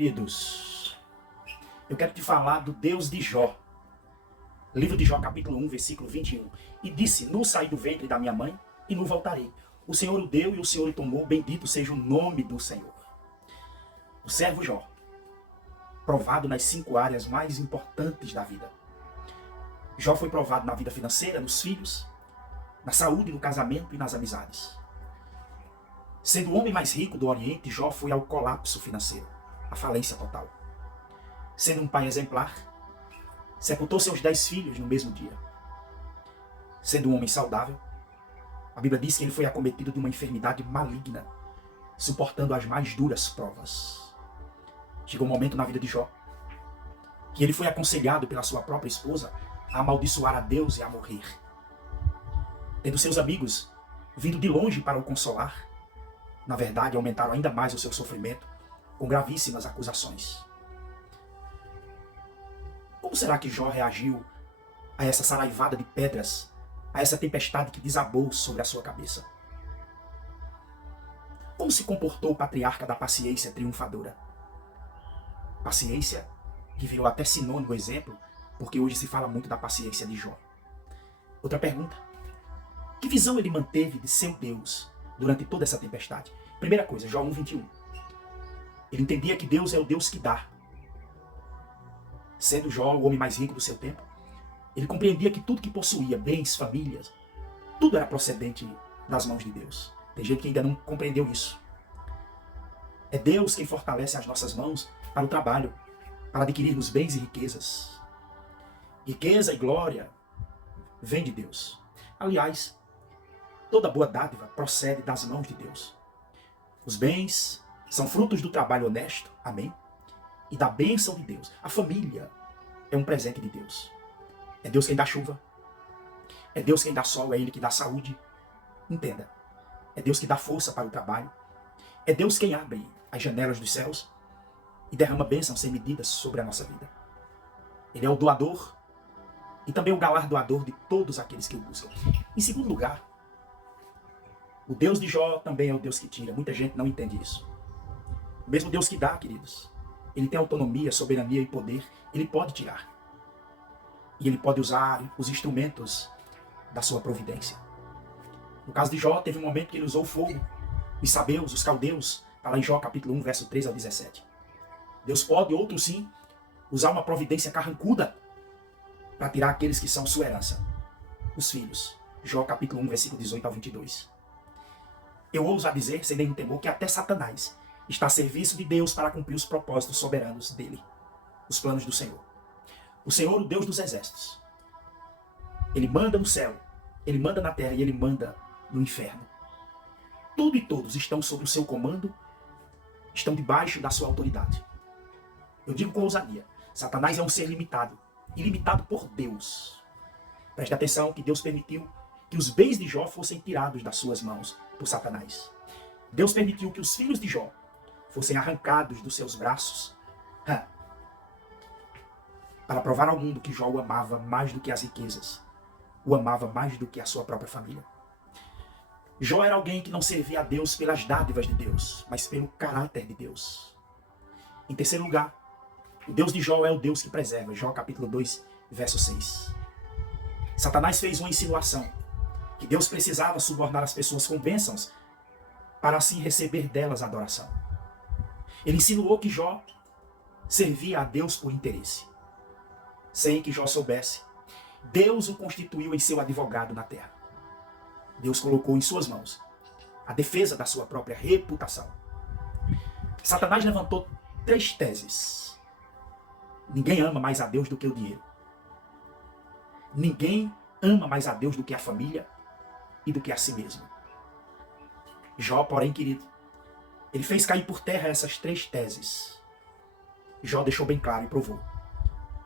Queridos, eu quero te falar do Deus de Jó. Livro de Jó, capítulo 1, versículo 21. E disse: Nu saí do ventre da minha mãe, e nu voltarei. O Senhor o deu e o Senhor o tomou, bendito seja o nome do Senhor. O servo Jó, provado nas 5 áreas mais importantes da vida. Jó foi provado na vida financeira, nos filhos, na saúde, no casamento e nas amizades. Sendo o homem mais rico do Oriente, Jó foi ao colapso financeiro, à falência total. Sendo um pai exemplar, sepultou seus 10 filhos no mesmo dia. Sendo um homem saudável, a Bíblia diz que ele foi acometido de uma enfermidade maligna, suportando as mais duras provas. Chegou um momento na vida de Jó que ele foi aconselhado pela sua própria esposa a amaldiçoar a Deus e a morrer. Tendo seus amigos vindo de longe para o consolar, na verdade aumentaram ainda mais o seu sofrimento com gravíssimas acusações. Como será que Jó reagiu a essa saraivada de pedras, a essa tempestade que desabou sobre a sua cabeça? Como se comportou o patriarca da paciência triunfadora? Paciência que virou até sinônimo, exemplo, porque hoje se fala muito da paciência de Jó. Outra pergunta: que visão ele manteve de seu Deus durante toda essa tempestade? Primeira coisa, Jó 1:21. Ele entendia que Deus é o Deus que dá. Sendo Jó o homem mais rico do seu tempo, ele compreendia que tudo que possuía, bens, famílias, tudo era procedente das mãos de Deus. Tem gente que ainda não compreendeu isso. É Deus quem fortalece as nossas mãos para o trabalho, para adquirirmos bens e riquezas. Riqueza e glória vem de Deus. Aliás, toda boa dádiva procede das mãos de Deus. Os bens são frutos do trabalho honesto, amém? E da bênção de Deus. A família é um presente de Deus. É Deus quem dá chuva. É Deus quem dá sol, é Ele que dá saúde. Entenda. É Deus que dá força para o trabalho. É Deus quem abre as janelas dos céus e derrama bênçãos sem medidas sobre a nossa vida. Ele é o doador e também o galardoador de todos aqueles que o buscam. Em segundo lugar, o Deus de Jó também é o Deus que tira. Muita gente não entende isso. O mesmo Deus que dá, queridos, ele tem autonomia, soberania e poder. Ele pode tirar. E ele pode usar os instrumentos da sua providência. No caso de Jó, teve um momento que ele usou o fogo, os sabeus, os caldeus. Está lá em Jó capítulo 1, verso 13 ao 17. Deus pode, outro sim, usar uma providência carrancuda para tirar aqueles que são sua herança, os filhos. Jó capítulo 1, versículo 18 ao 22. Eu ouso a dizer, sem nenhum temor, que até Satanás está a serviço de Deus para cumprir os propósitos soberanos dele, os planos do Senhor. O Senhor, o Deus dos exércitos, ele manda no céu, ele manda na terra e ele manda no inferno. Tudo e todos estão sob o seu comando, estão debaixo da sua autoridade. Eu digo com ousadia, Satanás é um ser limitado, ilimitado por Deus. Preste atenção que Deus permitiu que os bens de Jó fossem tirados das suas mãos por Satanás. Deus permitiu que os filhos de Jó fossem arrancados dos seus braços, para provar ao mundo que Jó o amava mais do que as riquezas, o amava mais do que a sua própria família. Jó era alguém que não servia a Deus pelas dádivas de Deus, mas pelo caráter de Deus. Em terceiro lugar, o Deus de Jó é o Deus que preserva. Jó capítulo 2, verso 6. Satanás fez uma insinuação que Deus precisava subornar as pessoas com bênçãos para assim receber delas a adoração. Ele insinuou que Jó servia a Deus por interesse. Sem que Jó soubesse, Deus o constituiu em seu advogado na terra. Deus colocou em suas mãos a defesa da sua própria reputação. Satanás levantou 3 teses. Ninguém ama mais a Deus do que o dinheiro. Ninguém ama mais a Deus do que a família e do que a si mesmo. Jó, porém, querido, ele fez cair por terra essas 3 teses. Jó deixou bem claro e provou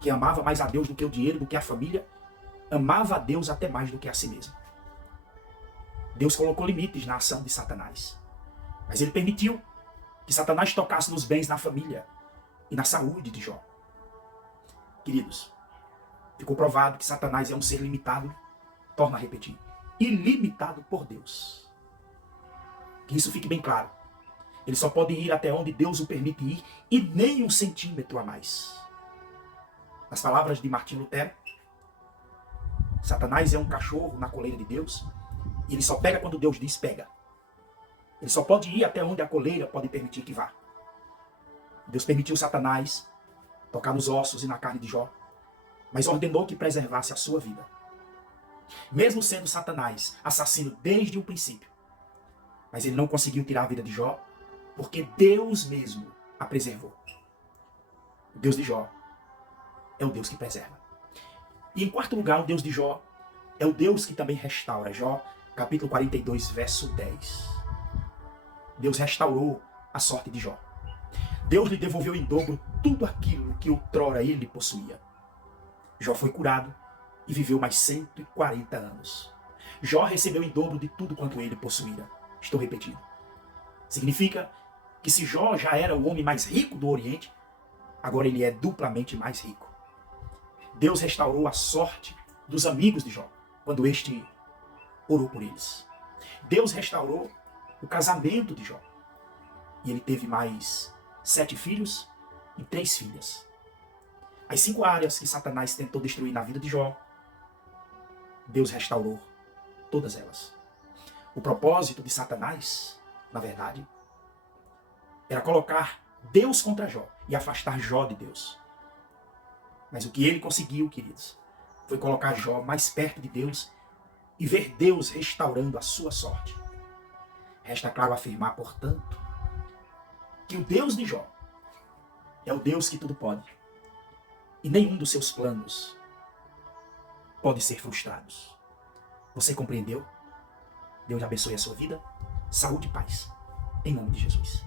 que amava mais a Deus do que o dinheiro, do que a família, amava a Deus até mais do que a si mesmo. Deus colocou limites na ação de Satanás, mas ele permitiu que Satanás tocasse nos bens, na família e na saúde de Jó. Queridos, ficou provado que Satanás é um ser limitado, torno a repetir, ilimitado por Deus. Que isso fique bem claro. Ele só pode ir até onde Deus o permite ir e nem 1 centímetro a mais. Nas palavras de Martim Lutero, Satanás é um cachorro na coleira de Deus e ele só pega quando Deus diz pega. Ele só pode ir até onde a coleira pode permitir que vá. Deus permitiu Satanás tocar nos ossos e na carne de Jó, mas ordenou que preservasse a sua vida. Mesmo sendo Satanás assassino desde o princípio, mas ele não conseguiu tirar a vida de Jó, porque Deus mesmo a preservou. O Deus de Jó é o Deus que preserva. E em quarto lugar, o Deus de Jó é o Deus que também restaura. Jó, capítulo 42, verso 10. Deus restaurou a sorte de Jó. Deus lhe devolveu em dobro tudo aquilo que outrora ele possuía. Jó foi curado e viveu mais 140 anos. Jó recebeu em dobro de tudo quanto ele possuía. Estou repetindo. Significa que se Jó já era o homem mais rico do Oriente, agora ele é duplamente mais rico. Deus restaurou a sorte dos amigos de Jó, quando este orou por eles. Deus restaurou o casamento de Jó. E ele teve mais 7 filhos e 3 filhas. As 5 áreas que Satanás tentou destruir na vida de Jó, Deus restaurou todas elas. O propósito de Satanás, na verdade, era colocar Deus contra Jó e afastar Jó de Deus. Mas o que ele conseguiu, queridos, foi colocar Jó mais perto de Deus e ver Deus restaurando a sua sorte. Resta claro afirmar, portanto, que o Deus de Jó é o Deus que tudo pode. E nenhum dos seus planos pode ser frustrado. Você compreendeu? Deus abençoe a sua vida. Saúde e paz. Em nome de Jesus.